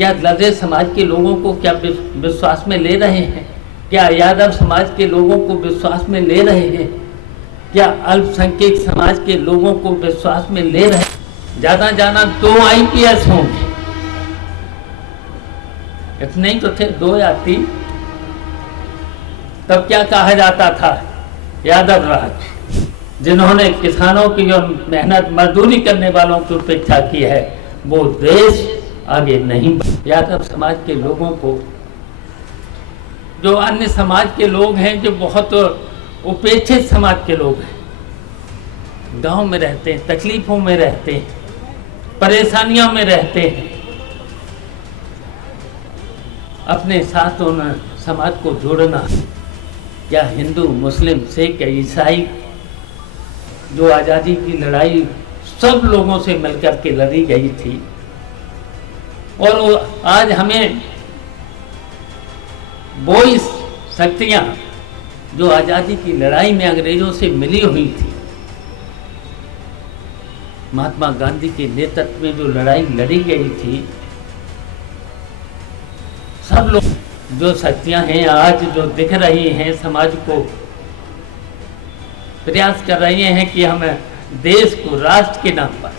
क्या लड़े समाज के लोगों को क्या विश्वास में ले रहे हैं? क्या यादव समाज के लोगों को विश्वास में ले रहे हैं? क्या अल्पसंख्यक समाज के लोगों को विश्वास में ले रहे हैं? ज्यादा जाना 2 IPS होंगे, इतने ही तो थे, 2 या 3। तब क्या कहा जाता था? यादव राज, जिन्होंने किसानों की और मेहनत मजदूरी करने वालों की उपेक्षा की है, वो देश आगे नहीं। यादव समाज के लोगों को, जो अन्य समाज के लोग हैं, जो बहुत उपेक्षित समाज के लोग हैं, गांव में रहते हैं, तकलीफों में रहते हैं, परेशानियों में रहते हैं, अपने साथ उन समाज को जोड़ना, या हिंदू, मुस्लिम, सिख, ईसाई, जो आज़ादी की लड़ाई सब लोगों से मिलकर के लड़ी गई थी, और आज हमें वो शक्तियाँ जो आज़ादी की लड़ाई में अंग्रेजों से मिली हुई थी, महात्मा गांधी के नेतृत्व में जो लड़ाई लड़ी गई थी, सब लोग जो शक्तियां हैं आज जो दिख रही हैं, समाज को प्रयास कर रही हैं कि हम देश को राष्ट्र के नाम पर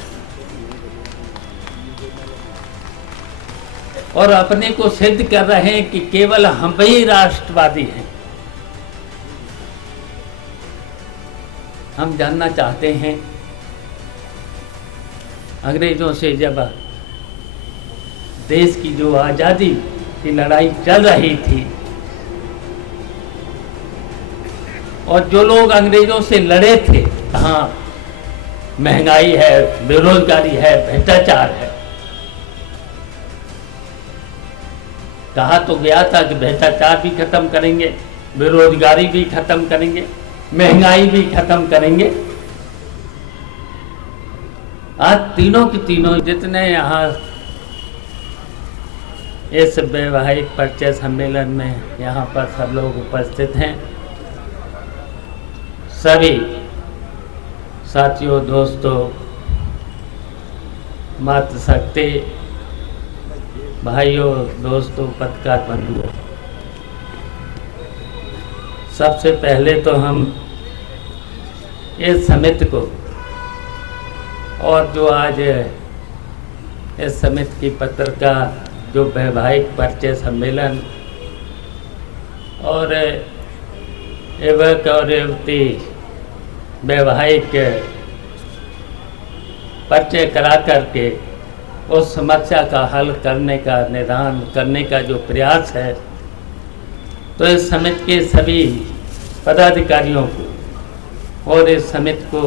और अपने को सिद्ध कर रहे हैं कि केवल हम ही राष्ट्रवादी हैं। हम जानना चाहते हैं, अंग्रेजों से जब देश की जो आज़ादी की लड़ाई चल रही थी, और जो लोग अंग्रेजों से लड़े थे, कहाँ महंगाई है, बेरोजगारी है, भ्रष्टाचार है। कहा तो गया था कि भ्रष्टाचार भी खत्म करेंगे, बेरोजगारी भी खत्म करेंगे, महंगाई भी खत्म करेंगे। आज तीनों की तीनों जितने यहाँ इस वैवाहिक परिचय सम्मेलन में यहाँ पर सब लोग उपस्थित हैं, सभी साथियों, दोस्तों, मातृशक्ति भाइयों, दोस्तों, पत्रकार बंधुओं, सबसे पहले तो हम इस समिति को और जो आज इस समिति की पत्रकार जो वैवाहिक परिचय सम्मेलन और युवक और युवती वैवाहिक परिचय करा करके उस समस्या का हल करने का, निदान करने का जो प्रयास है, तो इस समिति के सभी पदाधिकारियों को और इस समिति को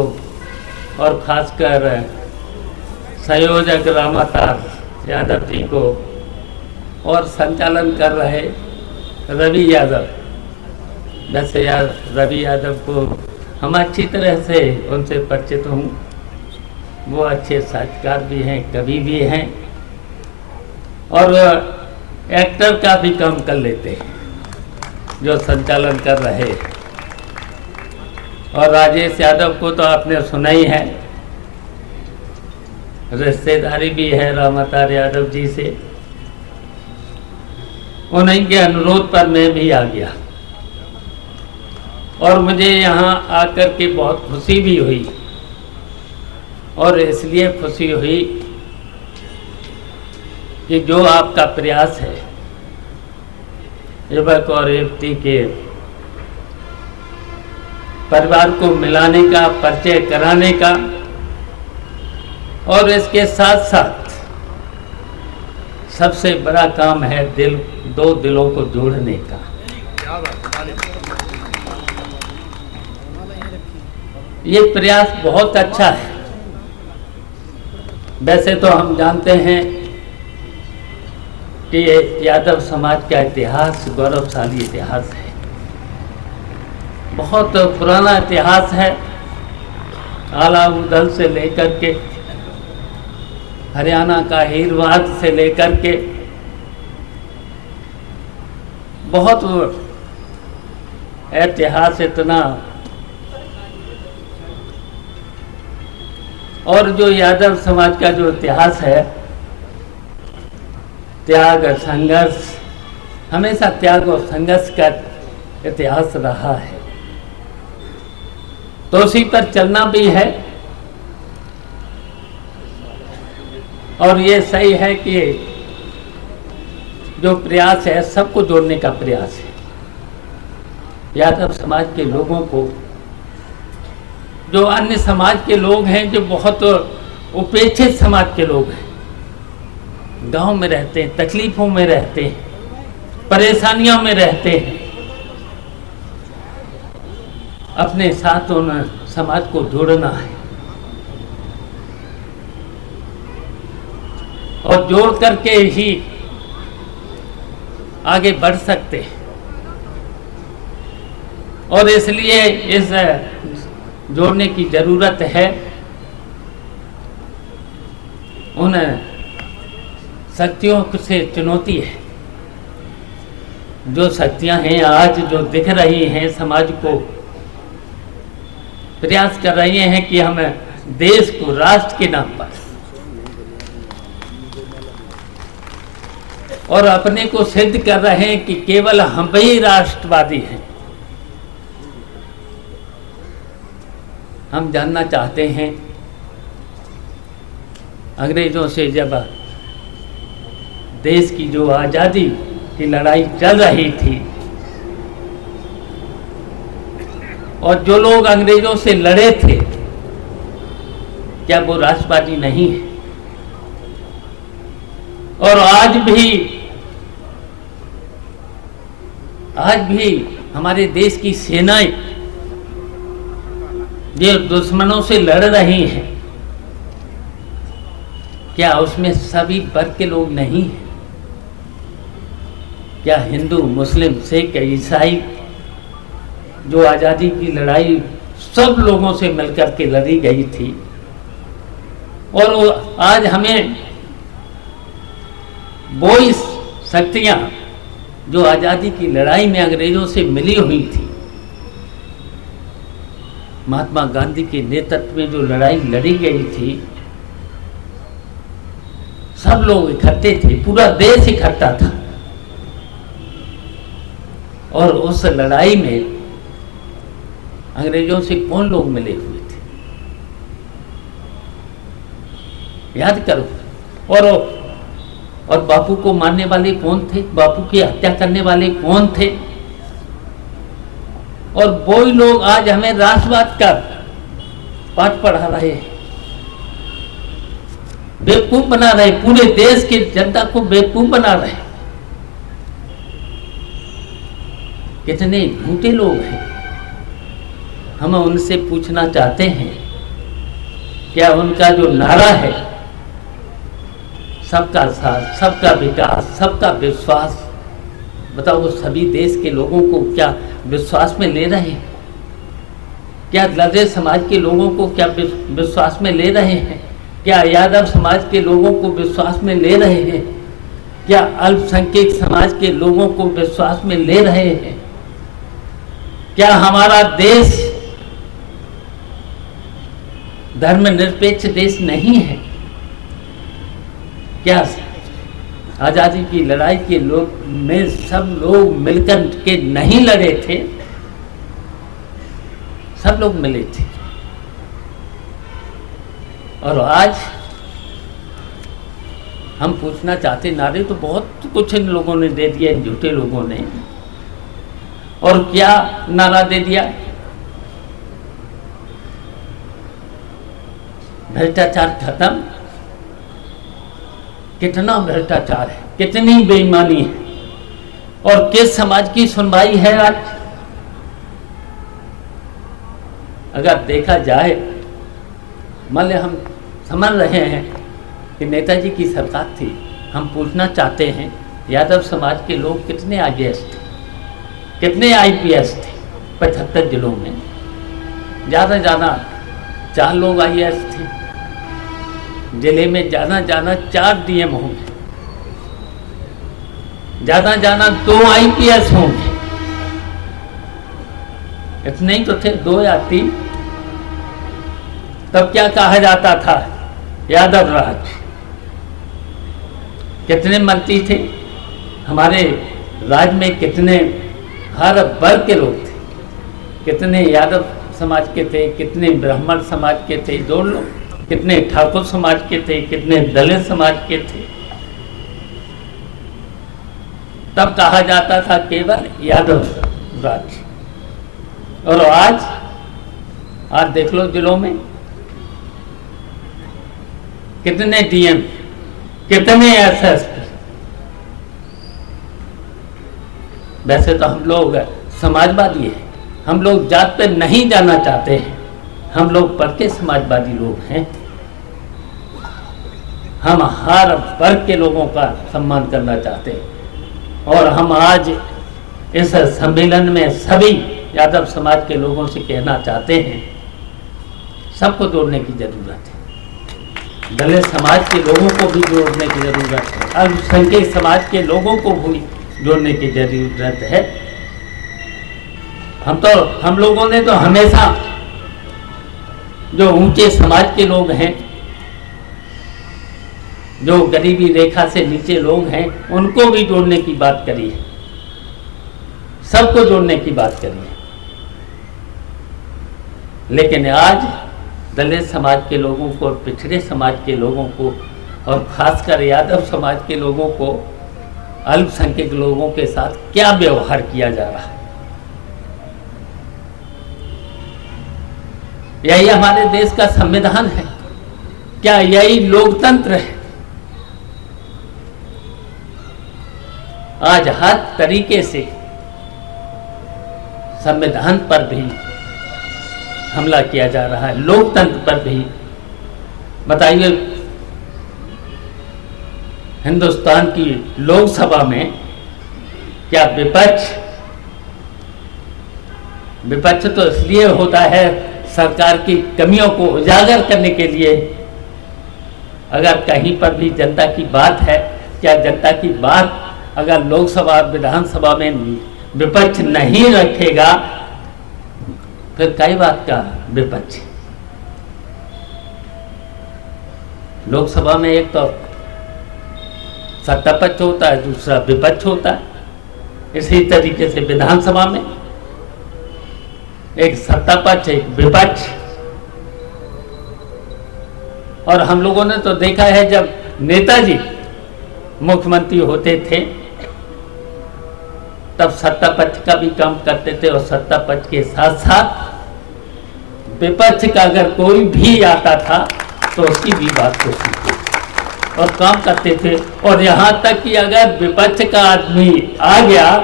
और खासकर संयोजक रामातार यादव जी को और संचालन कर रहे रवि यादव, वैसे रवि यादव को हम अच्छी तरह से उनसे परिचित हूँ, वो अच्छे साहित्यकार भी हैं, कवि भी हैं, और एक्टर का भी काम कर लेते हैं, जो संचालन कर रहे हैं। और राजेश यादव को तो आपने सुना ही है, रिश्तेदारी भी है रामातार यादव जी से। उन्हीं के अनुरोध पर मैं भी आ गया, और मुझे यहाँ आकर के बहुत खुशी भी हुई, और इसलिए खुशी हुई कि जो आपका प्रयास है युवक और युवती के परिवार को मिलाने का, परिचय कराने का, और इसके साथ साथ सबसे बड़ा काम है दो दिलों को जोड़ने का। ये प्रयास बहुत अच्छा है। वैसे तो हम जानते हैं कि यादव समाज का इतिहास गौरवशाली इतिहास है, बहुत पुराना इतिहास है। आला उदल से लेकर के हरियाणा का हीरवाद से लेकर के बहुत इतिहास इतना, और जो यादव समाज का जो इतिहास है त्याग संघर्ष, हमेशा त्याग और संघर्ष का इतिहास रहा है, तो उसी पर चलना भी है। और ये सही है कि जो प्रयास है सबको जोड़ने का प्रयास है। यादव समाज के लोगों को, जो अन्य समाज के लोग हैं, जो बहुत उपेक्षित समाज के लोग हैं, गांव में रहते हैं, तकलीफों में रहते हैं, परेशानियों में रहते हैं, अपने साथ उन समाज को जोड़ना है और जोड़ करके ही आगे बढ़ सकते हैं। और इसलिए इस जोड़ने की जरूरत है। उन शक्तियों से चुनौती है, जो शक्तियां हैं आज जो दिख रही हैं समाज को, प्रयास कर रही हैं कि हम देश को राष्ट्र के नाम पर और अपने को सिद्ध कर रहे हैं कि केवल हम ही राष्ट्रवादी हैं। हम जानना चाहते हैं, अंग्रेजों से जब देश की जो आज़ादी की लड़ाई चल रही थी और जो लोग अंग्रेजों से लड़े थे, क्या वो राष्ट्रवादी नहीं है? और आज भी हमारे देश की सेनाएं जो दुश्मनों से लड़ रही हैं, क्या उसमें सभी वर्ग के लोग नहीं हैं? क्या हिंदू, मुस्लिम, सिख, ईसाई, जो आज़ादी की लड़ाई सब लोगों से मिलकर के लड़ी गई थी, और आज हमें वो शक्तियां जो आज़ादी की लड़ाई में अंग्रेजों से मिली हुई थी, महात्मा गांधी के नेतृत्व में जो लड़ाई लड़ी गई थी, सब लोग इकट्ठे थे, पूरा देश इकट्ठा था, और उस लड़ाई में अंग्रेजों से कौन लोग मिले हुए थे? याद करो। और बापू को मारने वाले कौन थे? बापू की हत्या करने वाले कौन थे? और वही लोग आज हमें राष्ट्रवाद का पाठ पढ़ा रहे हैं, बेवकूफ बना रहे, पूरे देश की जनता को बेवकूफ बना रहे। कितने झूठे लोग हैं। हम उनसे पूछना चाहते हैं, क्या उनका जो नारा है, सबका साथ, सबका विकास, सबका विश्वास, बताओ वो सभी देश के लोगों को क्या विश्वास में ले रहे हैं? क्या लड़े समाज के लोगों को क्या विश्वास में ले रहे हैं? क्या यादव समाज के लोगों को विश्वास में ले रहे हैं? क्या अल्पसंख्यक समाज के लोगों को विश्वास में ले रहे हैं? क्या हमारा देश धर्मनिरपेक्ष देश नहीं है? क्या आज़ादी की लड़ाई के लोग में सब लोग मिलकर के नहीं लड़े थे? सब लोग मिले थे। और आज हम पूछना चाहते, नारे तो बहुत कुछ इन लोगों ने दे दिया, झूठे लोगों ने। और क्या नारा दे दिया? भ्रष्टाचार खत्म। कितना भ्रष्टाचार है, कितनी बेईमानी है, और किस समाज की सुनवाई है आज? अगर देखा जाए, मान लिया हम समझ रहे हैं कि नेताजी की सरकार थी, हम पूछना चाहते हैं यादव समाज के लोग कितने IAS थे, कितने IPS थे? 75 जिलों में ज़्यादा 4 लोग IAS थे, जिले में ज़्यादा 4 DM होंगे, ज़्यादा 2 IPS होंगे, इतने ही तो थे, 2 या 3। तब क्या कहा जाता था? यादव राज। कितने मंत्री थे हमारे राज्य में, कितने हर वर्ग के लोग थे, कितने यादव समाज के थे, कितने ब्राह्मण समाज के थे, दो लोग, कितने ठाकुर समाज के थे, कितने दलित समाज के थे। तब कहा जाता था केवल यादव राज्य। और आज देख लो जिलों में कितने डीएम, कितने एसएसपी। वैसे तो हम लोग समाजवादी हैं, हम लोग जात पे नहीं जाना चाहते हैं, हम लोग पक्के समाजवादी लोग हैं। हम हर वर्ग के लोगों का सम्मान करना चाहते हैं। और हम आज इस सम्मेलन में सभी यादव समाज के लोगों से कहना चाहते हैं, सबको जोड़ने की जरूरत है। दलित समाज के लोगों को भी जोड़ने की जरूरत है, अल्पसंख्यक समाज के लोगों को भी जोड़ने की जरूरत है। हम लोगों ने तो हमेशा जो ऊंचे समाज के लोग हैं, जो गरीबी रेखा से नीचे लोग हैं, उनको भी जोड़ने की बात करी है, सबको जोड़ने की बात करी है। लेकिन आज दलित समाज के लोगों को, पिछड़े समाज के लोगों को, और खासकर यादव समाज के लोगों को, अल्पसंख्यक लोगों के साथ क्या व्यवहार किया जा रहा है। यही हमारे देश का संविधान है? क्या यही लोकतंत्र है? आज हर तरीके से संविधान पर भी हमला किया जा रहा है, लोकतंत्र पर भी। बताइए, हिंदुस्तान की लोकसभा में क्या विपक्ष तो इसलिए होता है सरकार की कमियों को उजागर करने के लिए। अगर कहीं पर भी जनता की बात है, क्या जनता की बात अगर लोकसभा विधानसभा में विपक्ष नहीं रखेगा, फिर कई बात का विपक्ष। लोकसभा में एक तो सत्ता पक्ष होता है, दूसरा विपक्ष होता है। इसी तरीके से विधानसभा में एक सत्ता पक्ष, एक विपक्ष। और हम लोगों ने तो देखा है, जब नेताजी मुख्यमंत्री होते थे तब सत्ता पक्ष का भी काम करते थे, और सत्ता पक्ष के साथ साथ विपक्ष का अगर कोई भी आता था तो उसकी भी बात को सुनते और काम करते थे। और यहाँ तक कि अगर विपक्ष का आदमी आ गया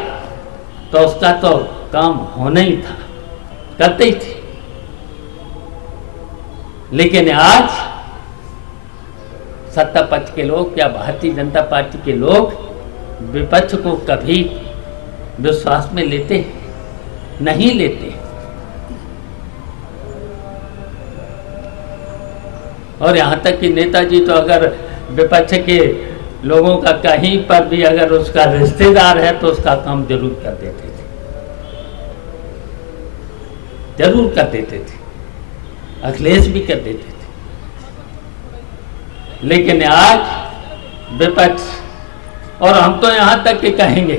तो उसका तो काम होना ही था, करते ही थे। लेकिन आज सत्ता पक्ष के लोग, या भारतीय जनता पार्टी के लोग, विपक्ष को कभी विश्वास में लेते नहीं लेते। और यहाँ तक कि नेताजी तो अगर विपक्ष के लोगों का कहीं पर भी अगर उसका रिश्तेदार है तो उसका काम जरूर कर देते थे, जरूर कर देते थे। अखिलेश भी कर देते थे। लेकिन आज विपक्ष, और हम तो यहाँ तक कि कहेंगे,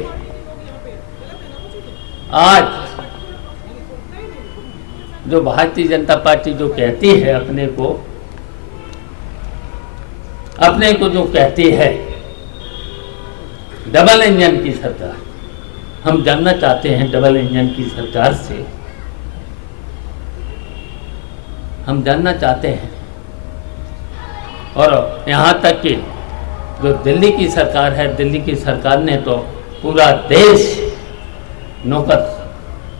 आज जो भारतीय जनता पार्टी जो कहती है अपने को जो कहती है डबल इंजन की सरकार, हम जानना चाहते हैं डबल इंजन की सरकार से, हम जानना चाहते हैं। और यहाँ तक कि जो दिल्ली की सरकार है, दिल्ली की सरकार ने तो पूरा देश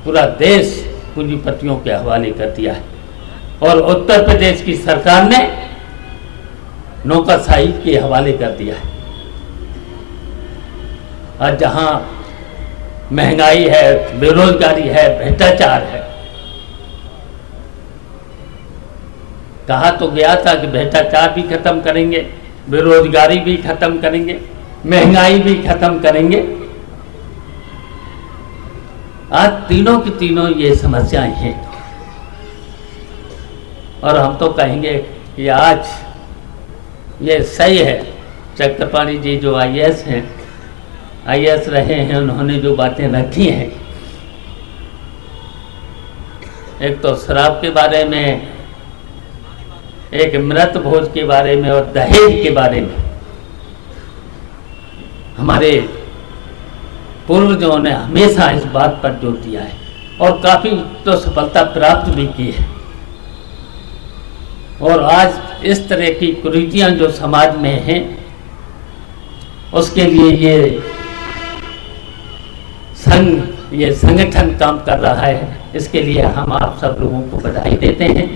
पूरा देश पूंजीपतियों के हवाले कर दिया है। और उत्तर प्रदेश की सरकार ने नौकरशाही के हवाले कर दिया है। आज जहाँ महंगाई है, बेरोजगारी है, भ्रष्टाचार है, कहा तो गया था कि भ्रष्टाचार भी खत्म करेंगे, बेरोजगारी भी खत्म करेंगे, महंगाई भी खत्म करेंगे। आज तीनों की तीनों ये समस्याएं हैं। और हम तो कहेंगे कि आज ये सही है चक्रपाणी जी जो आईएएस हैं, आईएएस रहे हैं, उन्होंने जो बातें रखी हैं, एक तो शराब के बारे में, एक मृत भोज के बारे में और दहेज के बारे में, हमारे पूर्वजों ने हमेशा इस बात पर जोर दिया है और काफ़ी तो सफलता प्राप्त भी की है। और आज इस तरह की कुरीतियाँ जो समाज में हैं, उसके लिए ये संगठन काम कर रहा है। इसके लिए हम आप सब लोगों को बधाई देते हैं,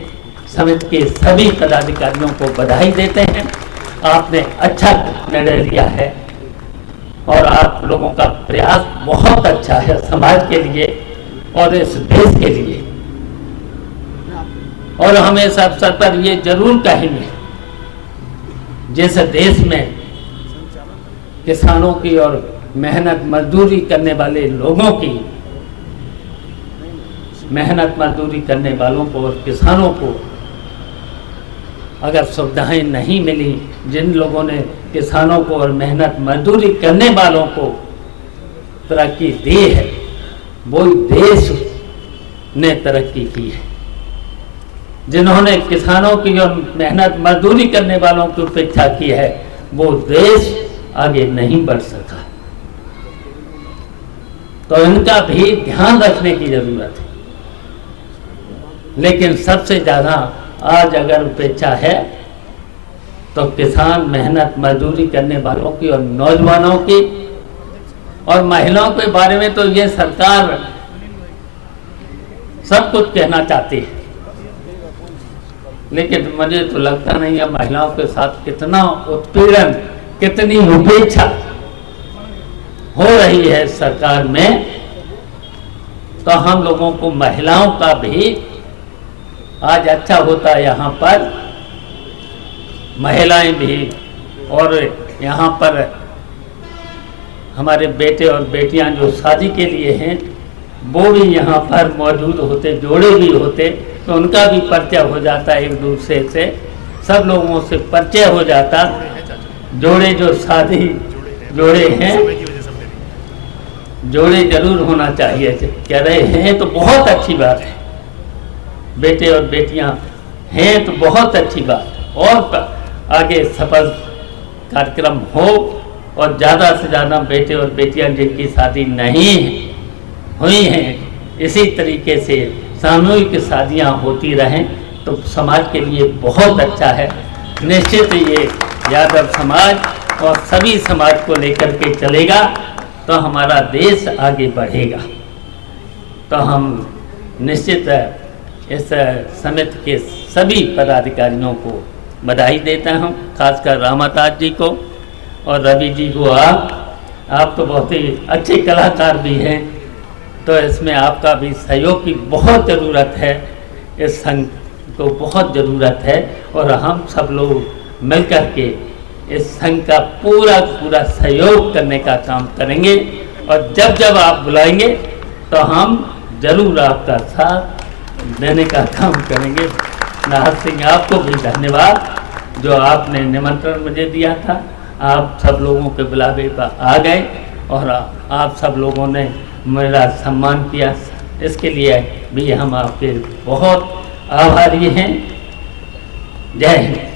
समिति के सभी पदाधिकारियों को बधाई देते हैं। आपने अच्छा निर्णय लिया है और आप लोगों का प्रयास बहुत अच्छा है समाज के लिए और इस देश के लिए। और हम इस अवसर पर ये जरूर कहेंगे, जिस देश में किसानों की और मेहनत मजदूरी करने वाले लोगों की, मेहनत मजदूरी करने वालों को और किसानों को अगर सुविधाएं नहीं मिली, जिन लोगों ने किसानों को और मेहनत मजदूरी करने वालों को तरक्की दी है, वो देश ने तरक्की की है। जिन्होंने किसानों की और मेहनत मजदूरी करने वालों की उपेक्षा की है, वो देश आगे नहीं बढ़ सका। तो इनका भी ध्यान रखने की जरूरत है। लेकिन सबसे ज़्यादा आज अगर उपेक्षा है तो किसान, मेहनत मजदूरी करने वालों की और नौजवानों की और महिलाओं के बारे में तो ये सरकार सब कुछ कहना चाहती है, लेकिन मुझे तो लगता नहीं है महिलाओं के साथ कितना उत्पीड़न, कितनी उपेक्षा हो रही है सरकार में। तो हम लोगों को महिलाओं का भी आज अच्छा होता है। यहाँ पर महिलाएं भी और यहाँ पर हमारे बेटे और बेटियां जो शादी के लिए हैं, वो भी यहाँ पर मौजूद होते, जोड़े भी होते, तो उनका भी परिचय हो जाता, एक दूसरे से सब लोगों से परिचय हो जाता। जोड़े जो शादी जोड़े हैं, जोड़े जरूर होना चाहिए, कह रहे हैं तो बहुत अच्छी बात है। बेटे और बेटियां हैं तो बहुत अच्छी बात, और आगे सफल कार्यक्रम हो और ज़्यादा से ज़्यादा बेटे और बेटियां जिनकी शादी नहीं हुई हैं, इसी तरीके से सामूहिक शादियां होती रहें तो समाज के लिए बहुत अच्छा है। निश्चित ये यादव समाज और सभी समाज को लेकर के चलेगा तो हमारा देश आगे बढ़ेगा। तो हम निश्चित इस समिति के सभी पदाधिकारियों को बधाई देता हूँ, खासकर रामादास जी को और रवि जी को। आप तो बहुत ही अच्छे कलाकार भी हैं, तो इसमें आपका भी सहयोग की बहुत ज़रूरत है। इस संघ को बहुत ज़रूरत है और हम सब लोग मिलकर के इस संघ का पूरा सहयोग करने का काम करेंगे। और जब जब आप बुलाएंगे तो हम जरूर आपका साथ देने का काम करेंगे। नाहर सिंह, आपको भी धन्यवाद जो आपने निमंत्रण मुझे दिया था। आप सब लोगों के बुलावे पर आ गए और आप सब लोगों ने मेरा सम्मान किया, इसके लिए भी हम आपके बहुत आभारी हैं। जय हिंद।